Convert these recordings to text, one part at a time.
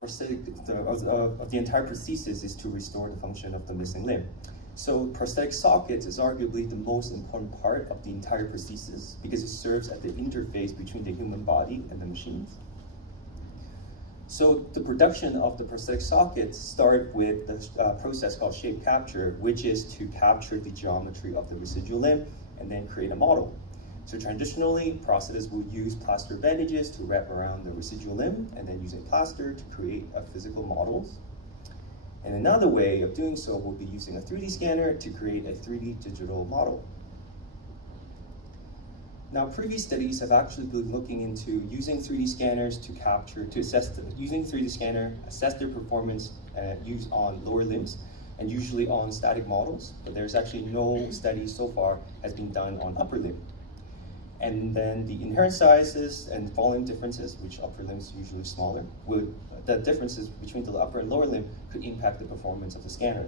prosthetic of the entire prosthesis is to restore the function of the missing limb. So prosthetic sockets is arguably the most important part of the entire prosthesis because it serves as the interface between the human body and the machines. So the production of the prosthetic sockets start with the process called shape capture, which is to capture the geometry of the residual limb and then create a model. So traditionally, prosthetists will use plaster bandages to wrap around the residual limb and then using plaster to create physical models. And another way of doing so will be using a 3D scanner to create a 3D digital model. Now, previous studies have actually been looking into using 3D scanners assess their performance used on lower limbs and usually on static models, but there's actually no study so far has been done on upper limb. And then the inherent sizes and volume differences, which upper limb is usually smaller, the differences between the upper and lower limb could impact the performance of the scanner.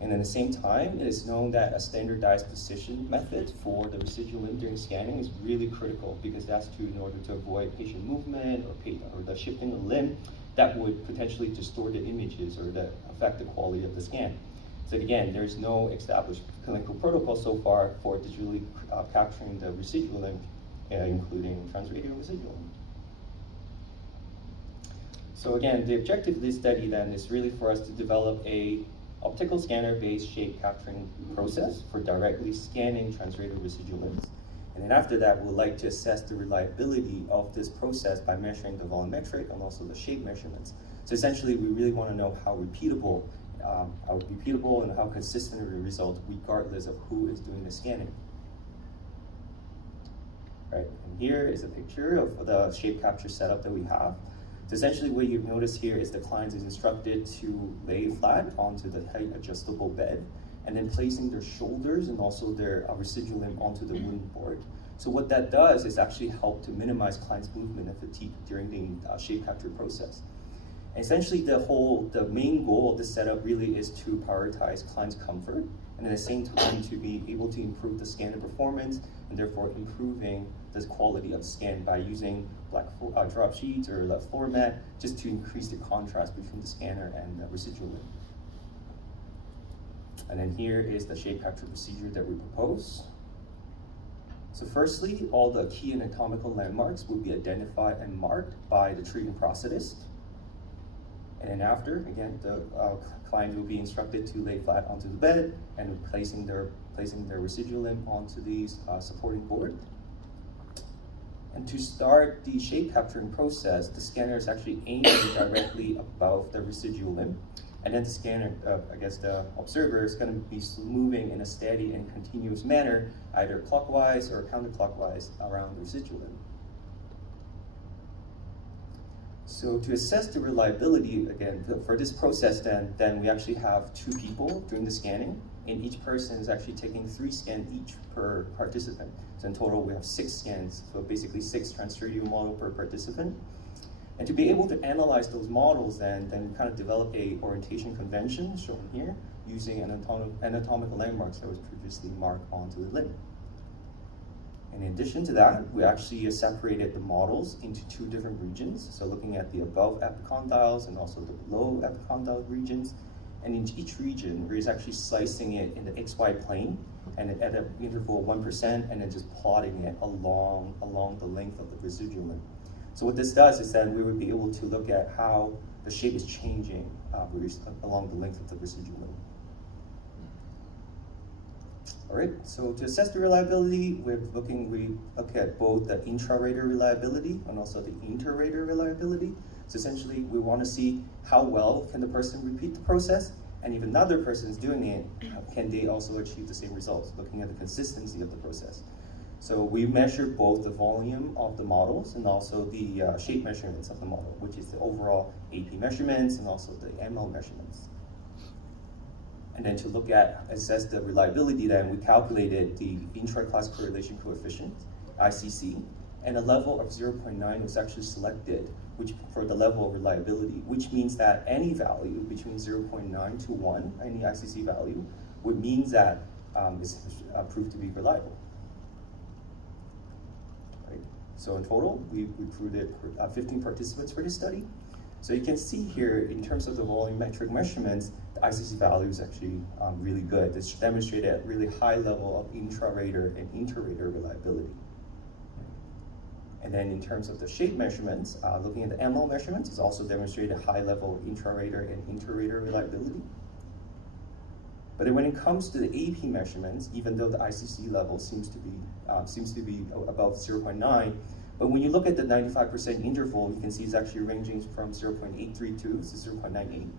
And at the same time, it is known that a standardized position method for the residual limb during scanning is really critical because that's in order to avoid patient movement or the shifting of the limb that would potentially distort the images or affect the quality of the scan. So again, there's no established clinical protocol so far for digitally capturing the residual limb, including transradial residual. So again, the objective of this study then is really for us to develop a optical scanner-based shape capturing process for directly scanning transradial residual limbs. And then after that, we'd like to assess the reliability of this process by measuring the volumetric and also the shape measurements. So essentially, we really want to know how repeatable and how consistent are the results regardless of who is doing the scanning. Right, and here is a picture of the shape capture setup that we have. So essentially what you notice here is the client is instructed to lay flat onto the height adjustable bed and then placing their shoulders and also their residual limb onto the wooden board. So what that does is actually help to minimize client's movement and fatigue during the shape capture process. Essentially, the main goal of this setup really is to prioritize client's comfort and at the same time to be able to improve the scanner performance and therefore improving the quality of the scan by using black drop sheets or the floor mat just to increase the contrast between the scanner and the residual limb. And then here is the shape capture procedure that we propose. So firstly, all the key anatomical landmarks will be identified and marked by the treating prosthetist. And then after, again, the client will be instructed to lay flat onto the bed and placing their residual limb onto these supporting board. And to start the shape capturing process, the scanner is actually aiming directly above the residual limb. And then the scanner, the observer is going to be moving in a steady and continuous manner, either clockwise or counterclockwise around the residual limb. So to assess the reliability, again, for this process then we actually have 2 people doing the scanning, and each person is actually taking 3 scans each per participant. So in total, we have 6 scans, so basically 6 transradial models per participant. And to be able to analyze those models then we kind of develop a orientation convention shown here using anatomical landmarks that was previously marked onto the limb. In addition to that, we actually separated the models into 2 different regions. So looking at the above epicondyles and also the below epicondyle regions. And in each region, we're actually slicing it in the XY plane and at an interval of 1% and then just plotting it along the length of the residual limb. So what this does is that we would be able to look at how the shape is changing along the length of the residual limb. All right, so to assess the reliability, we look at both the intra-rater reliability and also the inter-rater reliability. So essentially, we want to see how well can the person repeat the process, and if another person is doing it, can they also achieve the same results, looking at the consistency of the process. So we measure both the volume of the models and also the shape measurements of the model, which is the overall AP measurements and also the ML measurements. And then to assess the reliability, then we calculated the intra-class correlation coefficient, ICC, and a level of 0.9 was actually selected for the level of reliability, which means that any value between 0.9 to 1, any ICC value, would mean that is proved to be reliable. Right. So in total, we recruited 15 participants for this study. So you can see here, in terms of the volumetric measurements, the ICC value is actually really good. It's demonstrated at really high level of intra-radar and inter-radar reliability. And then in terms of the shape measurements, looking at the ML measurements, it's also demonstrated high level of intra-radar and inter-radar reliability. But then when it comes to the AP measurements, even though the ICC level seems to be above 0.9, but when you look at the 95% interval, you can see it's actually ranging from 0.832 to 0.98.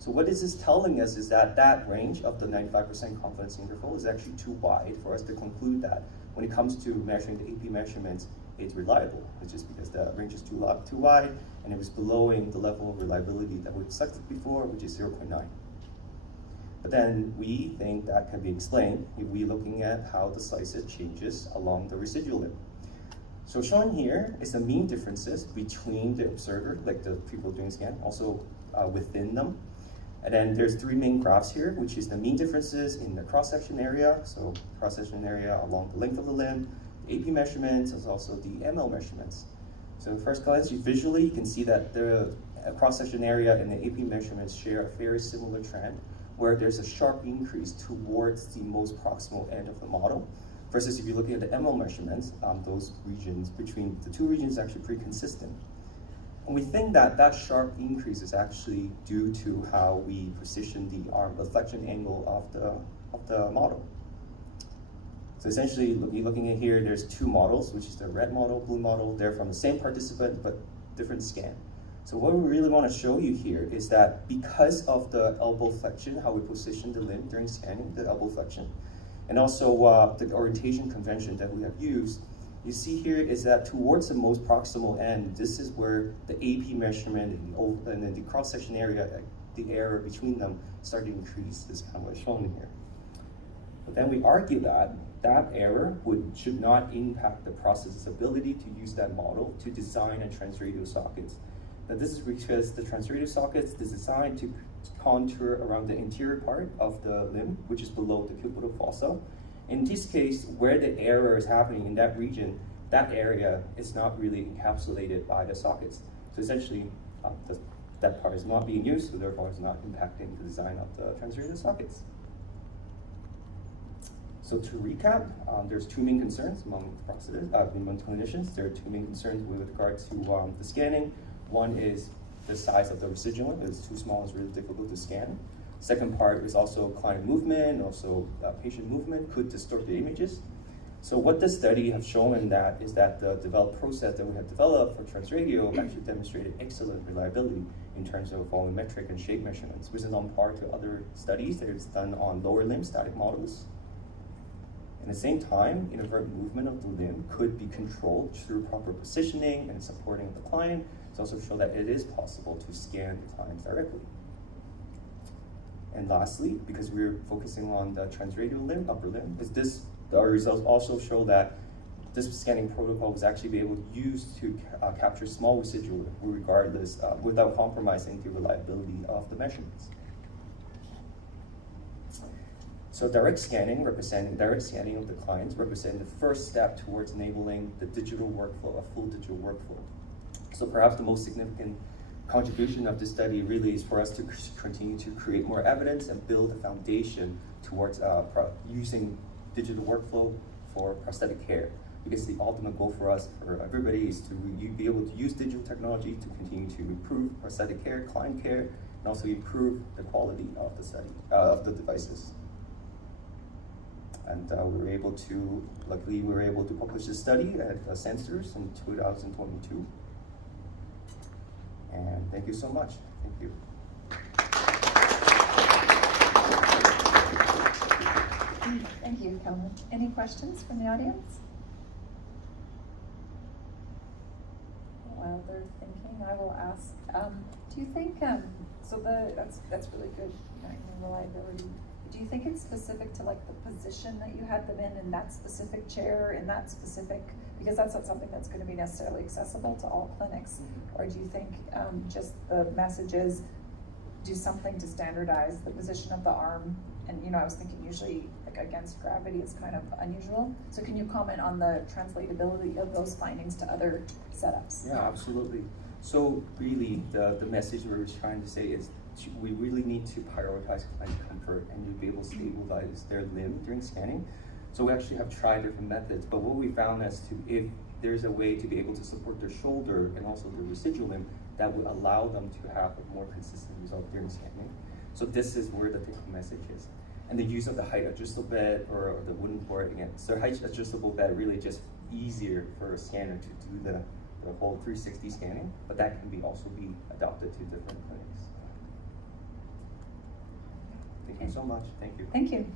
So what this is telling us is that that range of the 95% confidence interval is actually too wide for us to conclude that when it comes to measuring the AP measurements, it's reliable. It's just because the range is too wide, and it was below the level of reliability that we've selected before, which is 0.9. But then we think that can be explained if we're looking at how the slices changes along the residual limb. So shown here is the mean differences between the observer, like the people doing scan, also within them. And then there's three main graphs here, which is the mean differences in the cross-section area, so cross-section area along the length of the limb, the AP measurements, as also the ML measurements. So at first glance, visually, you can see that the cross-section area and the AP measurements share a very similar trend, where there's a sharp increase towards the most proximal end of the model. Versus if you're looking at the ML measurements, those regions between the two regions is actually pretty consistent. And we think that that sharp increase is actually due to how we position the arm, the flexion angle of the model. So essentially, you're looking at here, there's two models, which is the red model, blue model. They're from the same participant, but different scan. So what we really want to show you here is that because of the elbow flexion, how we position the limb during scanning, the elbow flexion, and also the orientation convention that we have used, you see here is that towards the most proximal end, this is where the AP measurement and then the cross-section area, the error between them start to increase. This is kind of what's shown here. But then we argue that that error should not impact the processor's ability to use that model to design a transradial sockets. Now this is because the transradial sockets is designed to contour around the interior part of the limb, which is below the cubital fossa. In this case, where the error is happening in that region, that area is not really encapsulated by the sockets. So essentially, that part is not being used, so therefore it's not impacting the design of the transradial sockets. So to recap, there's two main concerns among clinicians. There are two main concerns with regard to the scanning. One is the size of the residual. If it's too small, it's really difficult to scan. Second part is also client movement, also patient movement could distort the images. So what this study has shown in that is that the developed process that we have developed for transradial actually demonstrated excellent reliability in terms of volumetric and shape measurements, which is on par to other studies that is done on lower limb static models. At the same time, inadvertent movement of the limb could be controlled through proper positioning and supporting of the client. It's also shown that it is possible to scan the clients directly. And lastly, because we're focusing on the transradial limb, upper limb, our results also show that this scanning protocol was actually be able to use to capture small residual regardless, without compromising the reliability of the measurements. So direct scanning of the clients represent the first step towards enabling the digital workflow, a full digital workflow. So perhaps the most significant contribution of this study really is for us to continue to create more evidence and build a foundation towards using digital workflow for prosthetic care. Because the ultimate goal for us, for everybody, is to be able to use digital technology to continue to improve prosthetic care, client care, and also improve the quality of the study, of the devices. And luckily we were able to publish this study at Sensors in 2022. And thank you so much. Thank you. Thank you, Kelvin. Any questions from the audience? While they're thinking, I will ask, do you think, that's really good, reliability. Do you think it's specific to like the position that you had them in that specific chair, in that specific, because that's not something that's going to be necessarily accessible to all clinics? Or do you think just the message is do something to standardize the position of the arm? And I was thinking usually like against gravity is kind of unusual. So can you comment on the translatability of those findings to other setups? Yeah, absolutely. So really, the message we're trying to say is we really need to prioritize client comfort and to be able to stabilize their limb during scanning. So we actually have tried different methods, but what we found is if there's a way to be able to support their shoulder and also their residual limb, that would allow them to have a more consistent result during scanning. So this is where the take-home message is. And the use of the height adjustable bed or the wooden board, again, so height adjustable bed really just easier for a scanner to do the whole 360 scanning, but that can also be adopted to different clinics. Thank you so much. Thank you. Thank you.